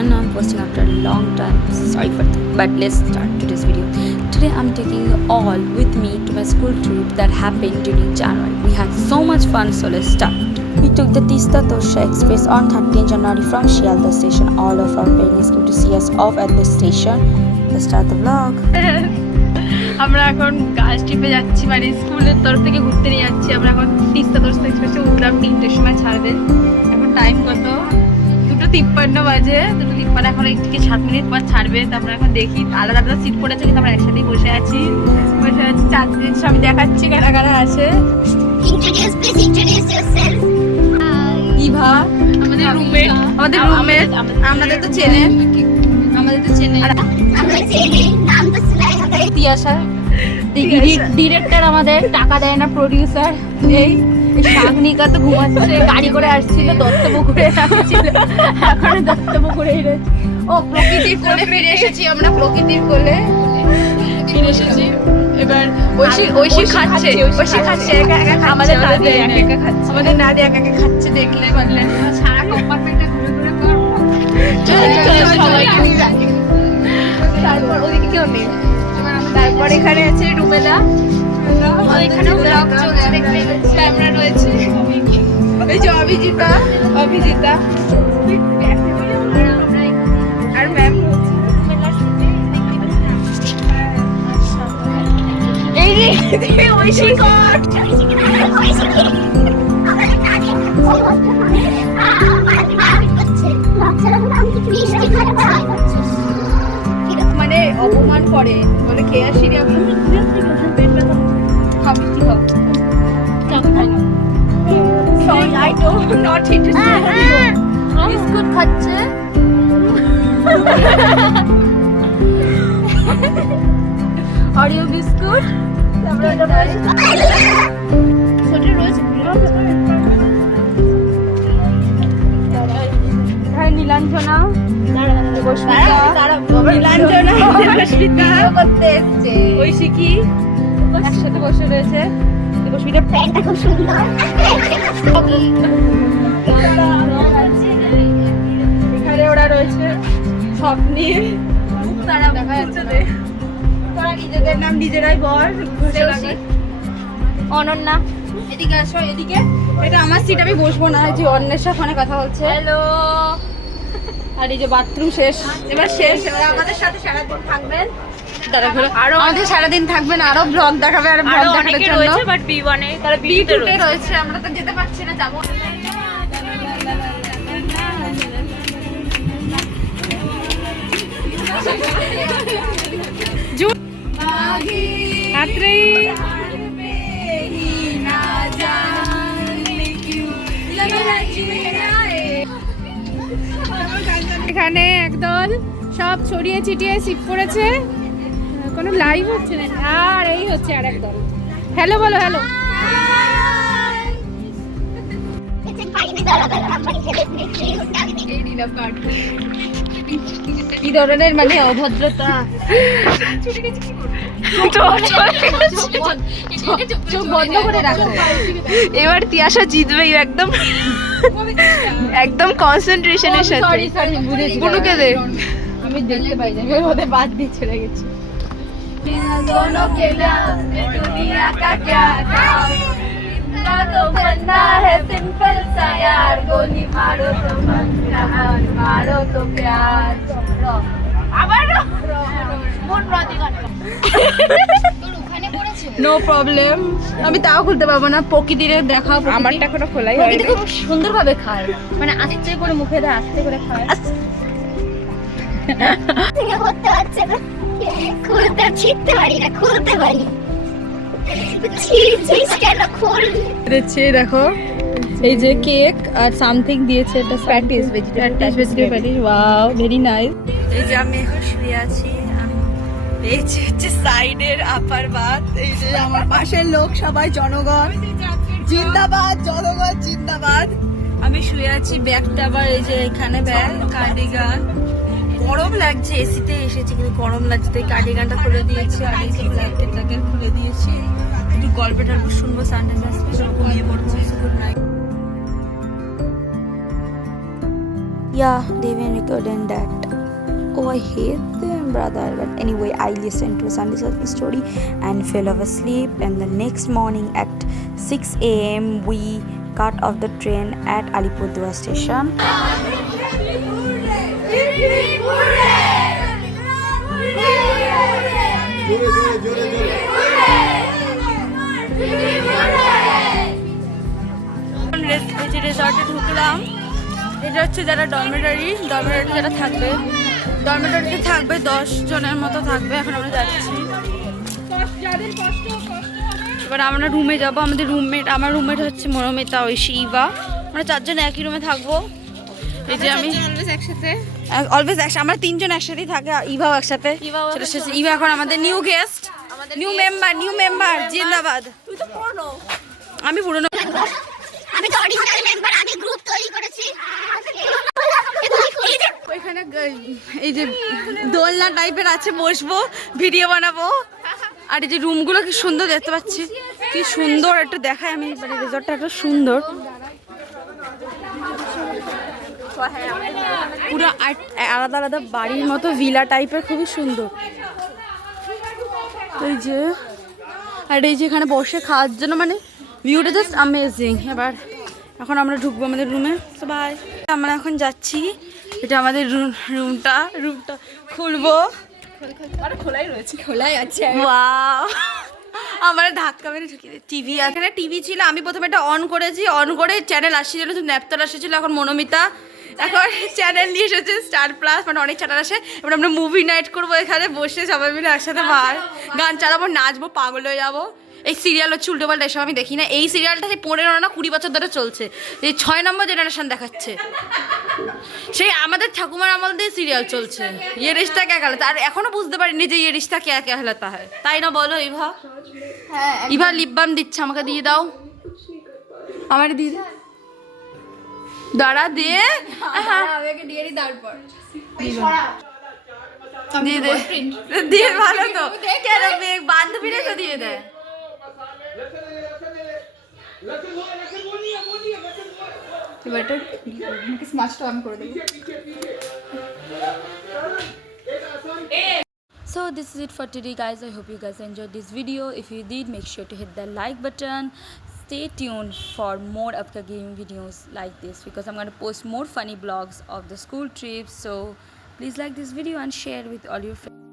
and I'm posting after a long time. Sorry for that. But let's start today's video. Today I'm taking you all with me to my school trip that happened during January. We had so much fun, so let's start. We took the Tista Tosha Express on 13 January from Shialda station. All of our parents came to see us off at the station. Let's start the vlog. আমরা এখন girls ট্রিপে যাচ্ছি, মানে স্কুলের তরফ থেকে ঘুরতে নিয়ে যাচ্ছি। আমরা এখন তিস্তা তোস্তা এক্সপ্রেসে উঠলাম, 3টের সময় ছাড়বে। এখন টাইম কত? 2:53 বাজে। 2:53 এখন একটু 7 মিনিট পর ছাড়বে। তারপরে এখন দেখি আলাদা আলাদা সিট পড়েছে, কিন্তু আমরা একসাথেই বসে আছি। 4 সব দেখাচ্ছি কারা কারা আছে। ইভা আমাদের রুমমেট, আমাদের তো চেনেন, তিয়াশা ডিরেক্টর, আমাদের টাকা দেয় না প্রডিউসার। এই শাগনিকা তো ঘুমাচ্ছে, গাড়ি করে আসছিল, দত্তপুকুরে আসছিল, এখন দত্তপুকুরে ও প্রকৃতির কোলে ফিরে এসেছি। আমরা প্রকৃতির কোলে ফিরে এসেছি। এবার ঐশী খাচ্ছে একা একা, আমাদের নাদি একা একা খাচ্ছে, দেখলে বললেন সারা কম্পার্টমেন্টটা ঘুরে ঘুরে করবো। তারপর ওদিকে কেউ নেই। তারপর এখানে আছে রুমেলা, এখানে ব্লগ চলছে, দেখতে ক্যামেরা রয়েছে। এই যে অভিজিতা আর ম্যাম। এই যে ঐশী কট, মানে অপমান করে, বলে খেয়ে আসি রে আমি। বিস্কুট খাচ্ছে, অরিও বিস্কুট। নীলাঞ্জনা করতে এসছে, ঐশী কি একসাথে বসে রয়েছে। খুব সুন্দর। এখানে ওরা রয়েছে সব নিয়ে, তারা দেখা যাচ্ছে, তারা নিজেদের নাম নিজেরাই বল। অনন্যা এদিকে আসো, এদিকে। এটা আমার সিট, আমি বসবো না। যে অন্বেষা ফোনে কথা বলছে। হ্যালো। আর এই যে বাথরুম শেষ, এবার আমাদের সাথে সারাদিন থাকবেন, আমাদের সারাদিন থাকবেন, আরো ব্লগ দেখাবে, আর ব্লগ দেখানোর জন্য। বাট B1 এ, তারা B2 তে রয়েছে, আমরা তো যেতে পারছি না, যাবো। এখানে একদল সব ছড়িয়ে ছিটিয়ে সিট পড়েছে, কোনো লাইভ হচ্ছে না। আর এই হচ্ছে আর একদল। হ্যালো বলো, হ্যালো। কি ধরনের মানে অভদ্রতা! চোখ বন্ধ করে রাখো। এবার তিয়াশা জিতবে একদম কনসেন্ট্রেশনের সাথে। বুনুকে দে, আমি দেখতে পাই না, ওদের বাদ দিয়ে ছেড়ে গেছি। নো প্রবলেম, আমি তাও খুলতে পারবো না। প্রকৃতির দেখা, আমারটা এখনো খোলাই হয়নি। প্রকৃতি খুব সুন্দর ভাবে খায়, মানে আস্তে করে মুখে দেয়, আস্তে করে খায়। দেখো এই যে কেক আর সামথিং দিয়েছে, এটা patties, vegetable patties. Wow, very nice. এই যে আমি এখন শুয়ে আছি, এই যে হচ্ছে সাইডের আপার বাত। এই যে আমার পাশের লোক সবাই, জনগণ জিন্দাবাদ, জনগণ জিন্দাবাদ। আমি শুয়ে আছি, ব্যাগটা আবার এই যে এখানে ব্যাগ, কার্ডিগান। গরম লাগছে, এসিতে এসেছি কিন্তু গরম লাগছে, তাই কার্ডিগানটা খুলে দিয়েছি, আর এই ব্ল্যাঙ্কেটটাকে খুলে দিয়েছি। একটু গল্পটা শুনবো, সানডেজ আসবে, ঘুমিয়ে পড়ছি। Good night. Yeah, they even recorded that. Oh, I hate them, brother. But anyway, I listened to Sunday Surfing story and fell off asleep. And the next morning at 6 a.m. we got off the train at Alipurduar station. রিসর্টে ঢুকলাম। এটা হচ্ছে যারা dormitory যারা থাকবে, ডরমেটরিতে থাকবে 10 জনের মতো থাকবে। এখন আমরা যাচ্ছি, এবার আমরা রুমে যাব। আমাদের রুমমেট, আমার রুমমেট হচ্ছে মনোমিতা, ঐশী, ইভা, আমরা 4 জন একই রুমে থাকবো। এই যে আমি অলওয়েজ একসাথে, আমরা 3 জন একসাথেই থাকে, ইভাও একসাথে। ইভা এখন আমাদের নিউ গেস্ট, নিউ মেম্বার জিন্দাবাদ। আমি পুরনো, আমি তো অরিজিনাল মেম্বার, আমি গ্রুপ তৈরি করেছি। ওইখানে এই যে দোলনা টাইপের আছে, বসবো, ভিডিও বানাবো। আর এই যে রুমগুলো কি সুন্দর দেখতে পাচ্ছি, কি সুন্দর একটু দেখায় আমি, মানে রিসর্টটা এত সুন্দর, পুরো আলাদা আলাদা বাড়ির মতো ভিলা টাইপের, খুবই সুন্দর। এই যে আর এই যে এখানে বসে খাওয়ার জন্য, মানে ভিউটা জাস্ট অ্যামেজিং। এবার এখন আমরা ঢুকবো আমাদের রুমে। সবাই আমরা এখন যাচ্ছি, এটা আমাদের রুমটা খুলবো, খোলাই রয়েছে, খোলাই আছে। ওয়াও, আমার ধাক্কা মেরে ঢুকিয়ে টিভি, এখানে টিভি ছিল। আমি প্রথমে এটা অন করেছি, অন করে চ্যানেল আসছিল, ন্যাপতার আসছিল। এখন মনোমিতা এখন চ্যানেল নিয়ে এসেছে স্টার প্লাস, মানে অনেক চ্যানেল আসে। এবার আমরা মুভি নাইট করবো এখানে বসে সবাই মিলে একসাথে, গান চালাবো, নাচবো, পাগল হয়ে যাবো। এই সিরিয়াল হচ্ছে উল্টো পাল্টা, এসব আমি দেখি না। এই সিরিয়ালটা সেই 15 না 20 বছর ধরে চলছে, এই 6 নম্বর জেনারেশন দেখাচ্ছে। সেই আমাদের ঠাকুমার আমল দিয়ে সিরিয়াল চলছে, ইয়ে রিশতা ক্যা कहलाता है। আর এখনো বুঝতে পারিনি যে ইয়ে রিশতা ক্যা कहलाता है, তাই না বলো ইভা? হ্যাঁ, ইভা লিপ বাম দিচ্ছে, আমাকে দিয়ে দাও, আমার দিয়ে দাঁড়া দিয়ে, হ্যাঁ আমাকে দিয়ে দি, তারপর দিয়ে দে, দিয়ে ভালো তো, কেন বান্ধবীরা তো দিয়ে দেয়। So this is it for today, guys. I hope you guys enjoyed this video. If you did, make sure to hit that like button. Stay tuned for more upcoming videos like this, because I'm going to post more funny vlogs of the school trips. So please like this video and share with all your friends.